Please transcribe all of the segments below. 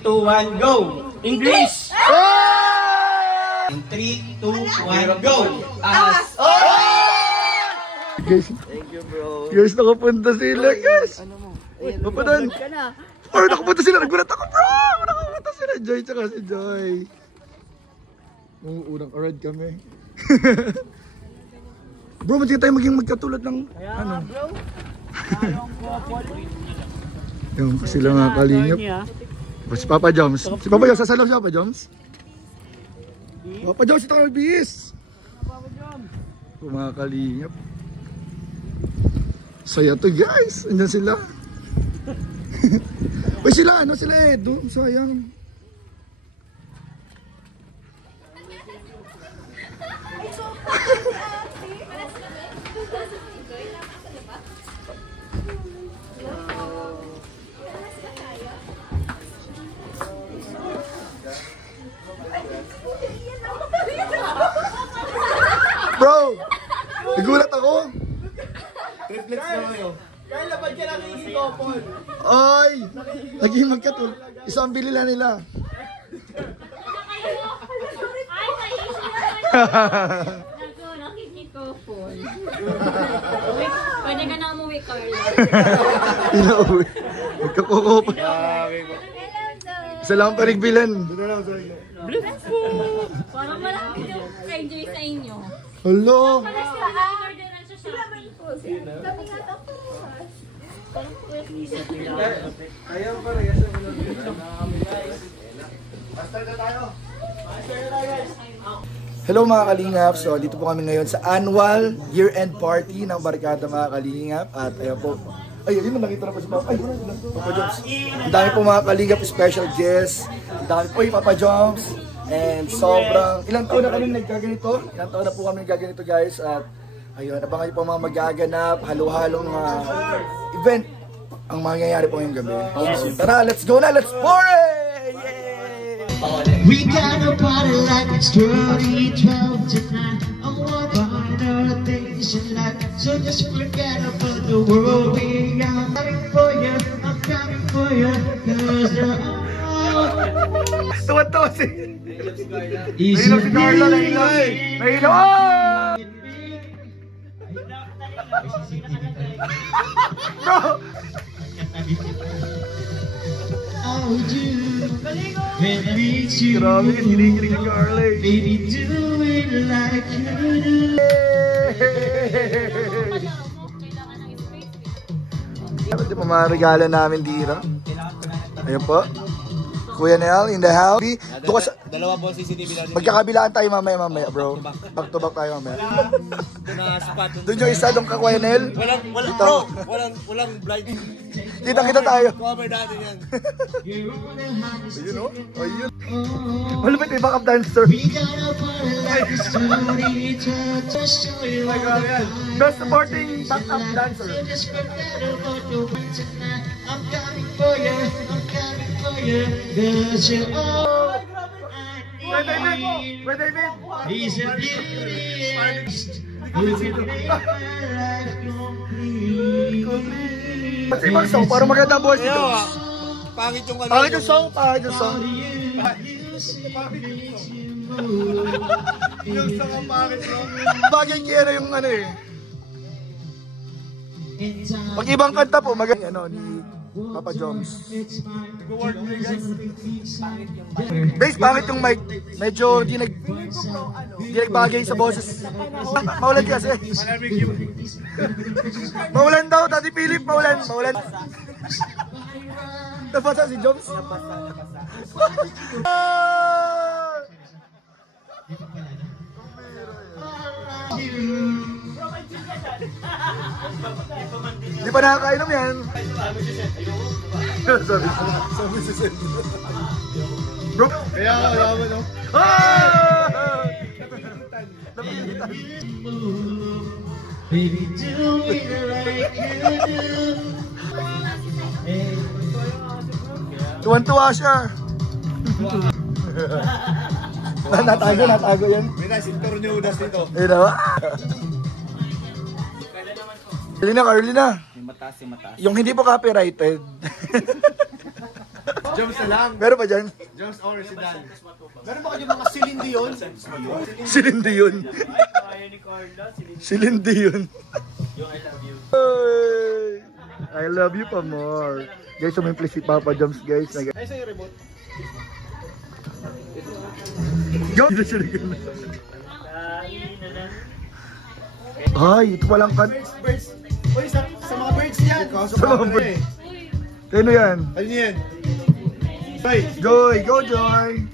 3, 2, 1, go! English! In 3, 2, 1, go! As! Guys, Thank you, bro. guys, nakapunta sila, guys. Ano mo? Papadan. Bro, nakapunta sila. Nagulat ako, bro. Nakapunta sila, Joy, tsaka si Joy. Unang arad kami. Bro, mati tayo maging magkatulad ng ano. Yung sila mga kalingap. Si Papa Joms. Si Papa Joms, sasalaw siya, Papa Joms. Papa Joms, ito kami bis. Mga kalingap. Saya to, guys. Andiyan sila. Uy, sila, ano sila eh. Sayang. Bro, nagulat ako. Reflex na kayo. Kaya labad ka lang yung couple. Ay, naging magkatul. Isang bilila nila. Nakikikopon. Pwede ka na umuwi, Carla. Inauwi. Magkakukupa. Isa lang parigbilan. Parang malaki yung enjoy sa inyo. Hello. Ayaw pa rin. Master na tayo. Hello mga kalingap. So dito po kami ngayon sa annual year-end party ng Barkada mga kalingap. At ayun po. Ay, yun na nakita na po si Papa. Ay, Papa Joms. Ang dami po mga kalingap special guests. Ang dami po yung Papa Joms. And sobrang, ilang taon na kami nagkaganito. Ilang taon na po kami nagkaganito guys. At ayun, abangan niyo po mga magaganap, halo-halong event ang mangyayari po ngayong gabi. So, tara, let's go na, let's party! Yay! We got a party like it's 2012 tonight. I'm walking on a things in life, so just forget about the world. I'm coming for you, I'm coming for you, 'cause you're all. Tuwa-tuwa si... Easy Nahilaw si Carla, nahilaw eh! Nahilaw! Ah! Bro! I'll do when I meet you. Grabe, kinikilig ni Carla eh. Baby, do it like you do. Ito po mga regalo namin dito. Ayun po. Kuya Nel in the house. Dalawa po CCTV na rin. Magkakabilaan tayo mamaya bro. Back to back tayo mamaya. Doon yung isa doon ka Kuya Nel. Walang blind. Kita tayo. Cover natin yan. Ayun o. Ayun. Malapit may backup dancer. We got a party like it's 2012. Just show you all the fun. Best supporting backup dancer. So just forget about the one tonight. I'm coming for you, I'm coming for you, 'cause you're all I need. He's a beauty who can make my life complete. Pati ibang song, parang maganda ang voice nito. Pangit yung ano. Pangit yung song, pangit yung song. Yung song ang pangit bro. Bagay kaya yung ano eh. Pag ibang kanta po, maganda ano ni Papa Joms. Base, pangit yung mic. Medyo di nagbagay sa boses. Maulan kasi. Maulan daw, Tati Philip, maulan. Napasa si Joms? Di pa nakakainom yan. Sabi si Sen. Bro, Kaya alam mo no. Baby, do it like you do. tuwan-tuwa siya. Natago yan. May nasintor niyo udas dito. Ayun na. Carlina. Yung mataas. Yung hindi po copyrighted. Jones na lang. Meron ba dyan? Jones or si Dan. Meron ba kayo mga silindi yun? Silindi yun. Silindi yun. Hey! I love you pa more. Guys, sumimpli si Papa Joms, guys. Ay, sa'yo remote. Go! Dito siya nagano. Ay, ito palang kan... Birds. Uy, sa mga birds yan. Sa mga birds. Kano yan? Ano yan? Joy. Joy! Go, Joy!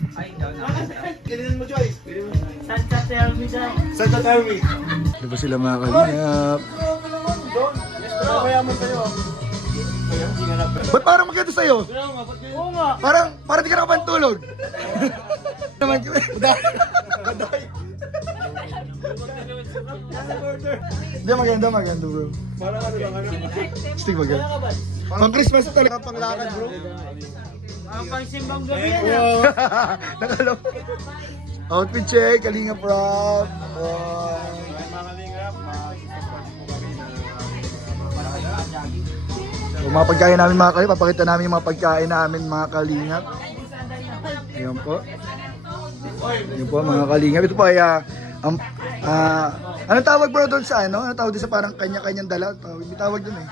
Kailan mo, Joy? Santa tell me that. Santa tell me. Ito ba sila mga kalingap? Kaya mo sa'yo. Ba't parang maganda sa'yo? Oo nga. Parang di ka nakapantulog. Naman kami. Baday. Hindi, maganda bro. Parang ano lang ano. Stig maganda. Pang Christmas talaga. Panglakad bro. Ang pangsimbang gabi yan. Nakalaw. Outfit check, Kalingap Rob. So, mga pagkain namin mga kalingap, papakita namin yung mga pagkain namin mga kalingap. Ayan po. Ayan po mga kalingap. Ito po ay anong tawag bro doon sa ano? Anong tawag doon sa parang kanya-kanyang dala? May tawag doon eh.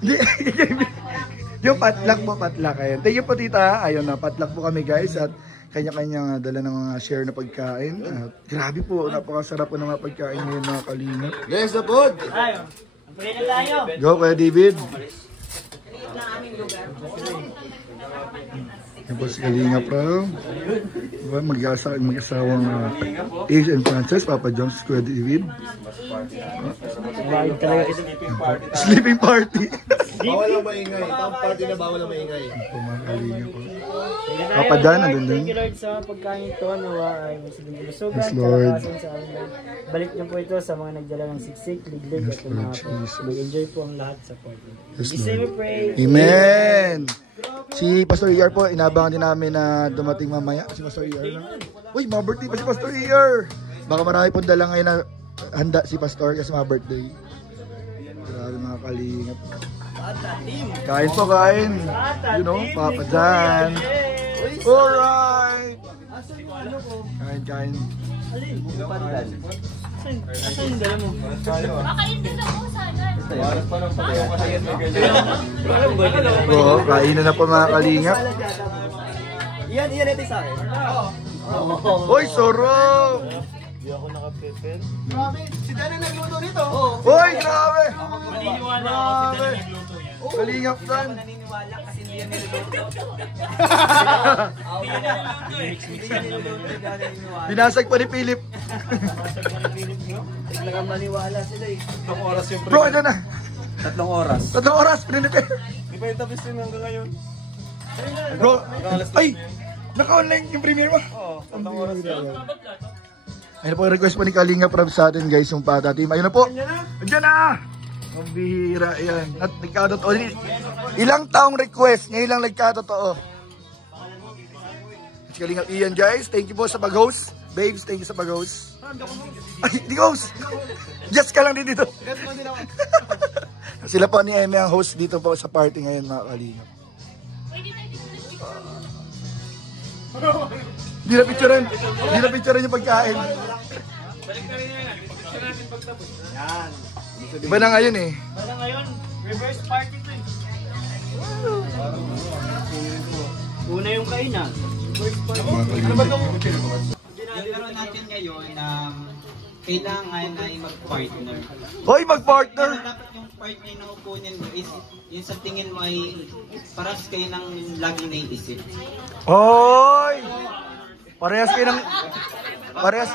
Hindi. Yung patlak po, patlak. Ayan. Thank you po tita. Ayun na, patlak po kami guys. At kanya-kanya dala ng mga share na pagkain. At grabe po, napakasarap po ng mga pagkain ngayon mga kalingap. Yes, the food. Tayo. Pwede na tayo. Go Kuya David. Yan po si Kalingap Rob. Mag-asawang Ace and Frances, Papa Jones, Kuya David. Sleeping party. Bawal ang maingay. Itong party na bawal ang maingay. Ito mga Kalingap po. Papa Dan, nandun din. Thank you Lord sa pagkain ito. Nawa ay masaling bulusugan. Yes, Lord. Kalakasan sa amin. Balik niyo po ito sa mga nagdala ng siksik, liglig at mga po. Mag-enjoy po ang lahat sa party. Yes, We say we Lord. pray. Amen! Si Pastor ER po, inabangan din namin na dumating mamaya. Si Pastor ER lang. Uy, mga birthday pa si Pastor ER! Baka marami pong dala ngayon na handa si Pastor kasi mga birthday. Grabe mga kalingap. Kain po, kain. You know, Papa Dan. Alright! Kain. Asan yung dala mo? Baka yun din ako sana. Oo, kain na po mga kalingap. Iyan ito sa akin. Uy, sorok! Hindi ako naka-prepare. Grabe, si Dan ang nagluto nito. Uy, grabe! Maniniwala ako si Dala nagluto yan. Kalingap Dan. Naniniwala kasi hindi yan niluluto. Hindi yan niluluto, hindi yan naniniwala. Binasag pa ni Philip. Talagang maniwala sila eh. 3 oras yung Bro, ito na. 3 oras. 3 oras, pininitin. Di ba yung tapos yun hanggang ngayon? Bro, ay! Naka-online yung premiere mo. Oo, 3 oras yun. Ayun po, request po ni Kalingap Rob sa atin guys, yung Pata Team. Ayun na po. Andiyan na! Ang bihira yan. At nagkatotoo. Ilang taong request, ngayon lang nagkatotoo. Si Kalingap Ian guys, thank you po sa pag-host. Babes, thank you sa pag-host. Ay, di host! Just ka lang din dito. Sila po ni Eme ang host dito po sa party ngayon mga Kalingap. Hindi na picturean yung pagkain. Iba na ngayon eh. Wala ngayon, reverse party to eh. Una yung kainan. Ginagawa natin ngayon na kailangan ay mag-partner. Hoy, mag-partner! Dapat yung partner na upunin mo is yung sa tingin mo ay paras kayo ng laging naiisip. Hoy! Parehas kayo ng... Parehas...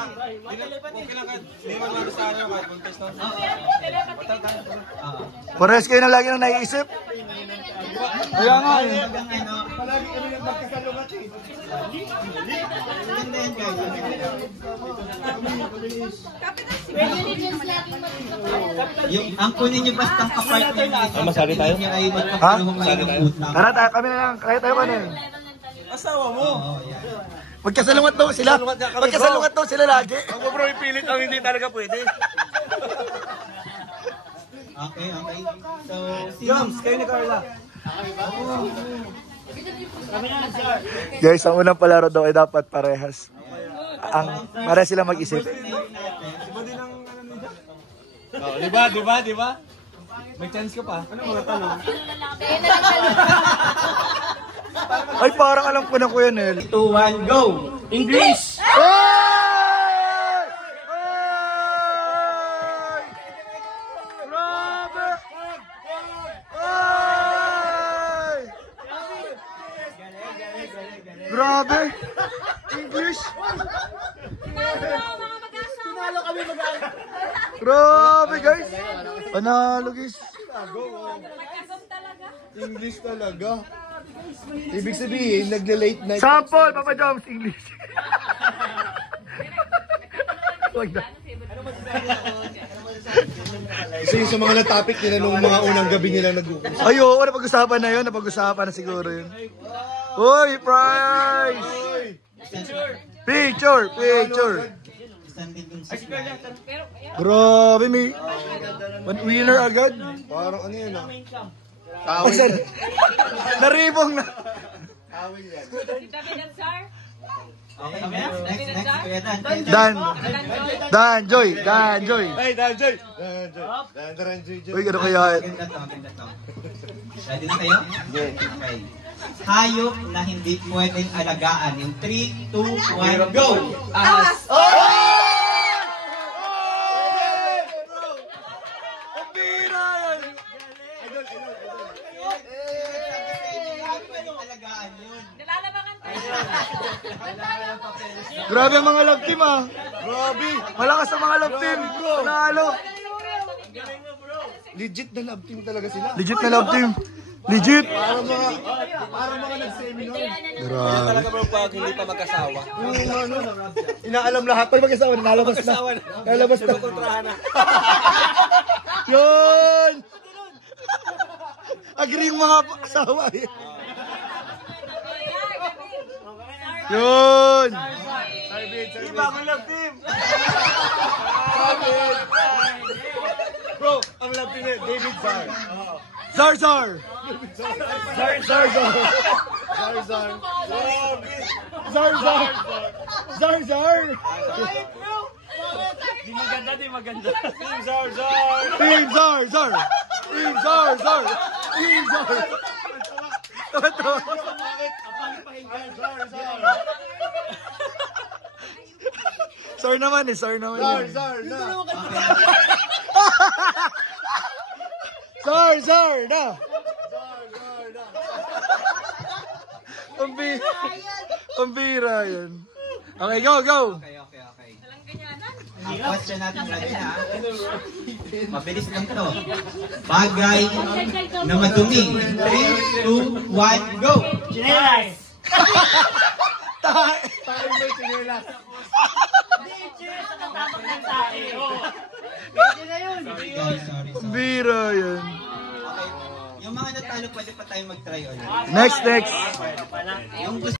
Parehas kayo ng lagi nang naiisip? Kaya nga eh. Palagi kami magkasalungat eh. Ganda yan guys. Ang kunin nyo bastang kapartner nyo. Masali tayo? Ay magpapalawang kayo ng utang. Tara, kami na lang. Kaya tayo ka na eh. Asawa mo. Magkasalungat daw sila. Magkasalungat daw sila lagi. Ako bro, ipilit ang hindi talaga pwede. Okay. So, Joms, kayo ni Carla. Guys, ang unang palaro daw ay dapat parehas. Parehas sila mag-isip. Oh, di ba? May chance ka pa. Ano mga tanong? Ay, parang alam ko na Kuya Nel. 2, 1, go! English! Grabe! English! Grabe guys! Panalo guys! English talaga. Ibig sabihin, nagle-late night. Sample! Papa Joms! English! Wag na. Isa yung sa mga na-topic nila nung mga unang gabi nila nag-uusap. Ayo, napag-usapan na yun. Napag-usapan na siguro yun. Uy, prize! Picture! Grabe, may winner agad. Parang ano yan ah. Naribong na. Dan Joy. Hey, Danjoy! Uy, ano kaya? Maganda to. Ready na kayo? Okay. Hayop na hindi pwedeng alagaan. In 3, 2, 1, go! Ahas! Grabe ang mga love team ah. Grabe. Malakas ang mga love team. Panalo. Legit na love team talaga sila. Legit na love team. Legit. Parang mga nag-seminar. Grabe. Talaga bro, pag hindi pa mag-asawa. Inaalam lahat. Pag mag-asawa, nalabas na. Nalabas na. Yun! Agree yung mga asawa eh. Yun! Bagong love team! Bro, ang love team eh, David Zar. Zarzar! Zarzar! Di maganda. Team Zar! Team Zarzar! Sir naman. Zar! na! Ang bira yan. Okay, go! Okay. Ang question natin lagi na. Mabilis lang to. Bagay na madumi. 3, 2, 1, go! Tayo may chinelas. Sorry. Ang bira yan. Okay. Yung mga natalo, pwede pa tayo mag-try ulit. Next. Yung gusto